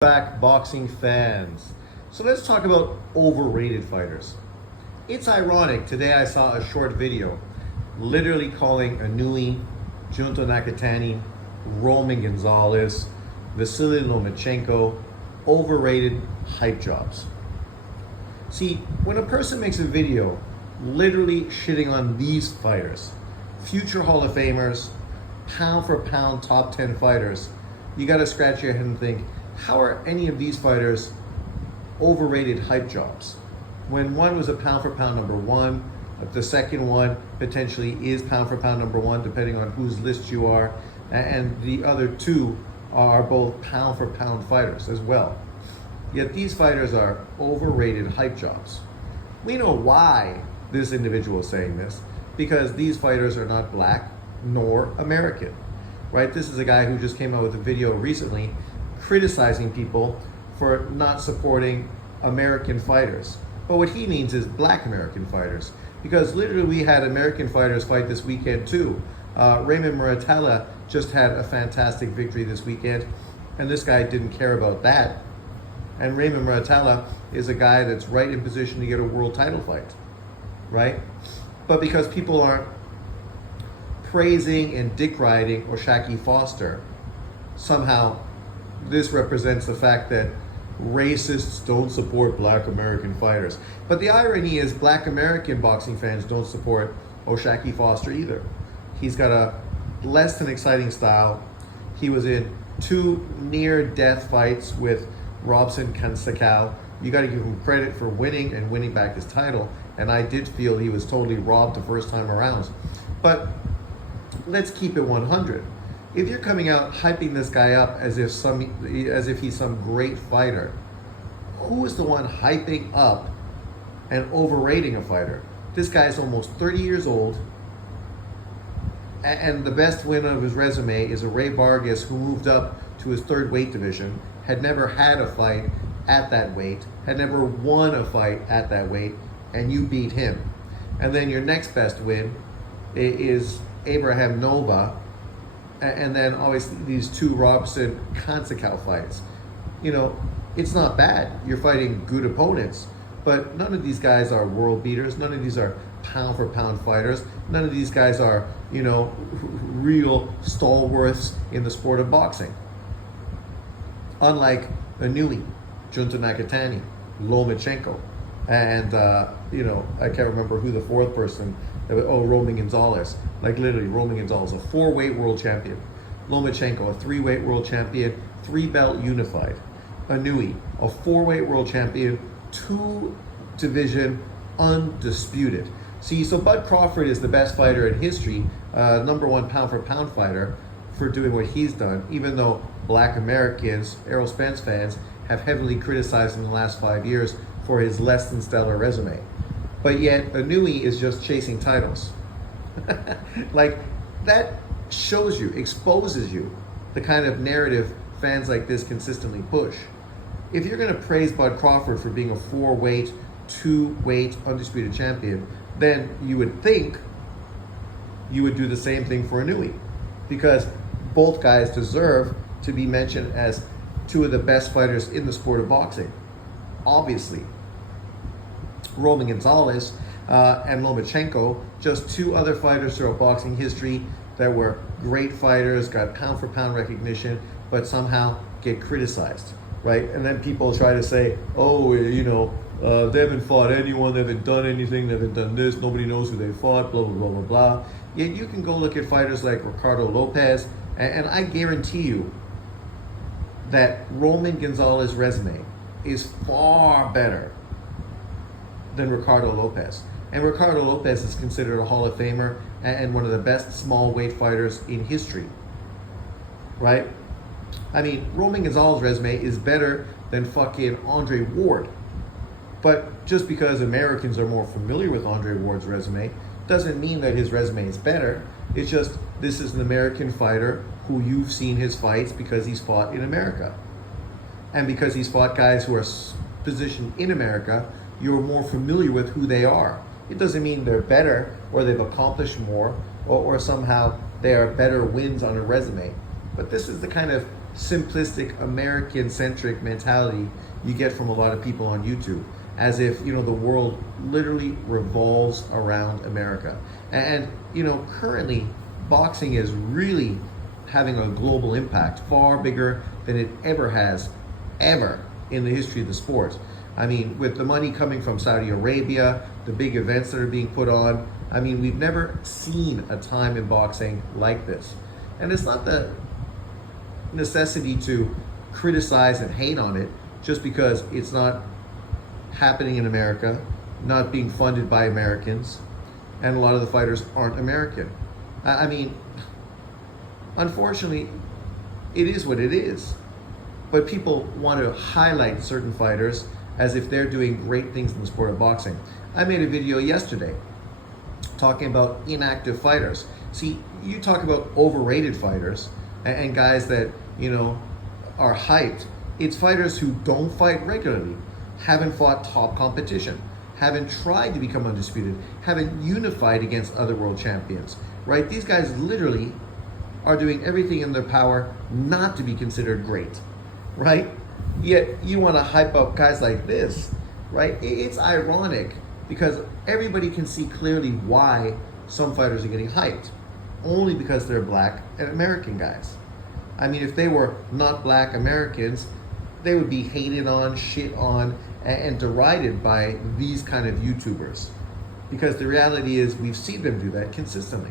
Back, boxing fans. So let's talk about overrated fighters. It's ironic, today I saw a short video literally calling Inoue, Junto Nakatani, Roman Gonzalez, Vasily Lomachenko overrated hype jobs. See, when a person makes a video literally shitting on these fighters, future Hall of Famers, pound for pound top 10 fighters, you gotta scratch your head and think, how are any of these fighters overrated hype jobs? When one was a pound for pound number one, the second one potentially is pound for pound number one, depending on whose list you are, and the other two are both pound for pound fighters as well. Yet these fighters are overrated hype jobs. We know why this individual is saying this, because these fighters are not black nor American, right? This is a guy who just came out with a video recently criticizing people for not supporting American fighters. But what he means is black American fighters, because literally we had American fighters fight this weekend too. Raymond Muratalla just had a fantastic victory this weekend, and this guy didn't care about that. And Raymond Muratalla is a guy that's right in position to get a world title fight, right? But because people aren't praising and dick riding O'Shaquie Foster, somehow this represents the fact that racists don't support black American fighters. But the irony is black American boxing fans don't support O'Shaquie Foster either. He's got a less than exciting style. He was in 2 near-death fights with Robson Kansekow. You got to give him credit for winning and winning back his title. And I did feel he was totally robbed the first time around. But let's keep it 100. If you're coming out hyping this guy up as if he's some great fighter, who is the one hyping up and overrating a fighter? This guy's almost 30 years old, and the best win of his resume is a Ray Vargas who moved up to his 3rd weight division, had never had a fight at that weight, had never won a fight at that weight, and you beat him. And then your next best win is Abraham Nova, and then obviously these 2 Robson Kansekow fights. You know, it's not bad. You're fighting good opponents, but none of these guys are world beaters. None of these are pound for pound fighters. None of these guys are, real stalwarts in the sport of boxing. Unlike Inoue, Junto Nakatani, Lomachenko, and I can't remember who the 4th person. Roman Gonzalez. Like literally, Roman Gonzalez, a 4-weight world champion. Lomachenko, a 3-weight world champion, 3-belt unified. Inoue, a 4-weight world champion, 2-division undisputed. See, so Bud Crawford is the best fighter in history, number 1 pound for pound fighter for doing what he's done, even though black Americans, Errol Spence fans, have heavily criticized him in the last 5 years for his less than stellar resume. But yet, Inoue is just chasing titles. Like, that shows you, exposes you, the kind of narrative fans like this consistently push. If you're going to praise Bud Crawford for being a 4-weight, 2-weight undisputed champion, then you would think you would do the same thing for Inoue, because both guys deserve to be mentioned as 2 of the best fighters in the sport of boxing. Obviously. Roman Gonzalez and Lomachenko, just 2 other fighters throughout boxing history that were great fighters, got pound for pound recognition, but somehow get criticized, right? And then people try to say, they haven't fought anyone, they haven't done anything, they haven't done this, nobody knows who they fought, blah, blah, blah, blah, blah. Yet you can go look at fighters like Ricardo Lopez, and I guarantee you that Roman Gonzalez's resume is far better than Ricardo Lopez. And Ricardo Lopez is considered a Hall of Famer and one of the best small weight fighters in history, right? I mean, Roman Gonzalez's resume is better than fucking Andre Ward. But just because Americans are more familiar with Andre Ward's resume doesn't mean that his resume is better. It's just, this is an American fighter who you've seen his fights because he's fought in America. And because he's fought guys who are positioned in America, you're more familiar with who they are. It doesn't mean they're better or they've accomplished more or somehow they are better wins on a resume. But this is the kind of simplistic American-centric mentality you get from a lot of people on YouTube, as if, you know, the world literally revolves around America. And, you know, currently boxing is really having a global impact, far bigger than it ever has, ever in the history of the sport. I mean, with the money coming from Saudi Arabia, the big events that are being put on, I mean, we've never seen a time in boxing like this. And it's not the necessity to criticize and hate on it just because it's not happening in America, not being funded by Americans, and a lot of the fighters aren't American. I mean, unfortunately, it is what it is. But people want to highlight certain fighters as if they're doing great things in the sport of boxing. I made a video yesterday talking about inactive fighters. See, you talk about overrated fighters and guys that, you know, are hyped. It's fighters who don't fight regularly, haven't fought top competition, haven't tried to become undisputed, haven't unified against other world champions, right? These guys literally are doing everything in their power not to be considered great, right? Yet you want to hype up guys like this, right? It's ironic because everybody can see clearly why some fighters are getting hyped, only because they're black and American guys. I mean, if they were not black Americans, they would be hated on, shit on, and derided by these kind of YouTubers. Because the reality is we've seen them do that consistently.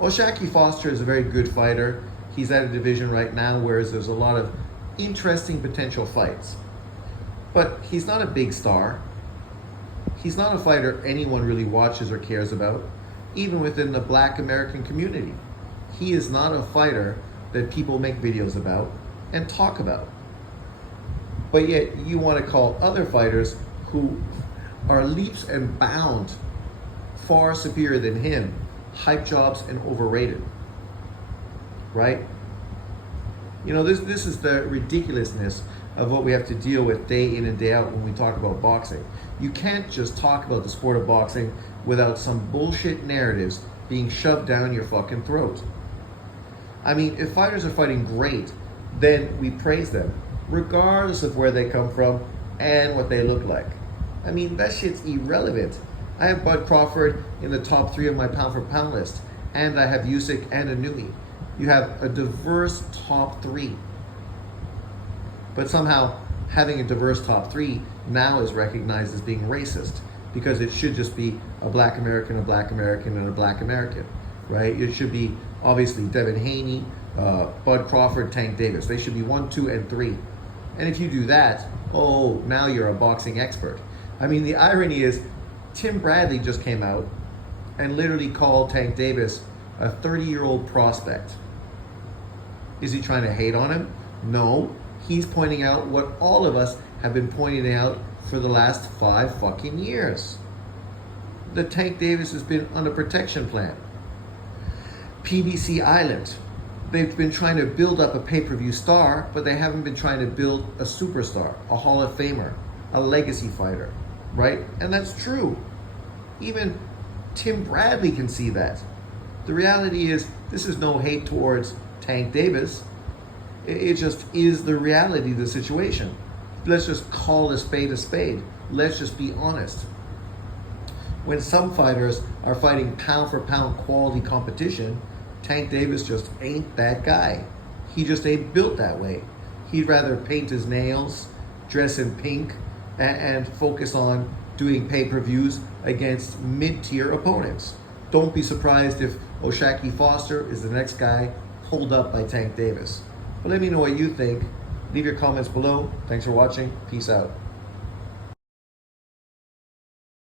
O'Shaquie Foster is a very good fighter. He's at a division right now where there's a lot of interesting potential fights. But he's not a big star. He's not a fighter anyone really watches or cares about, even within the black American community. He is not a fighter that people make videos about and talk about. But yet you want to call other fighters who are leaps and bounds far superior than him hype jobs and overrated, right? You know, this is the ridiculousness of what we have to deal with day in and day out when we talk about boxing. You can't just talk about the sport of boxing without some bullshit narratives being shoved down your fucking throat. I mean, if fighters are fighting great, then we praise them, regardless of where they come from and what they look like. I mean, that shit's irrelevant. I have Bud Crawford in the top 3 of my pound for pound list, and I have Usyk and Inoue. You have a diverse top 3. But somehow having a diverse top 3 now is recognized as being racist, because it should just be a black American, a black American, and a black American, right? It should be obviously Devin Haney, Bud Crawford, Tank Davis. They should be 1, 2, and 3. And if you do that, oh, now you're a boxing expert. I mean, the irony is Tim Bradley just came out and literally called Tank Davis a 30-year-old prospect. Is he trying to hate on him? No. He's pointing out what all of us have been pointing out for the last 5 fucking years. The Tank Davis has been on a protection plan. PBC Island. They've been trying to build up a pay-per-view star, but they haven't been trying to build a superstar, a Hall of Famer, a legacy fighter, right? And that's true. Even Tim Bradley can see that. The reality is, this is no hate towards Tank Davis. It just is the reality of the situation. Let's just call a spade a spade. Let's just be honest. When some fighters are fighting pound for pound quality competition, Tank Davis just ain't that guy. He just ain't built that way. He'd rather paint his nails, dress in pink, and focus on doing pay-per-views against mid-tier opponents. Don't be surprised if O'Shaquie Foster is the next guy pulled up by Tank Davis. But let me know what you think. Leave your comments below. Thanks for watching. Peace out.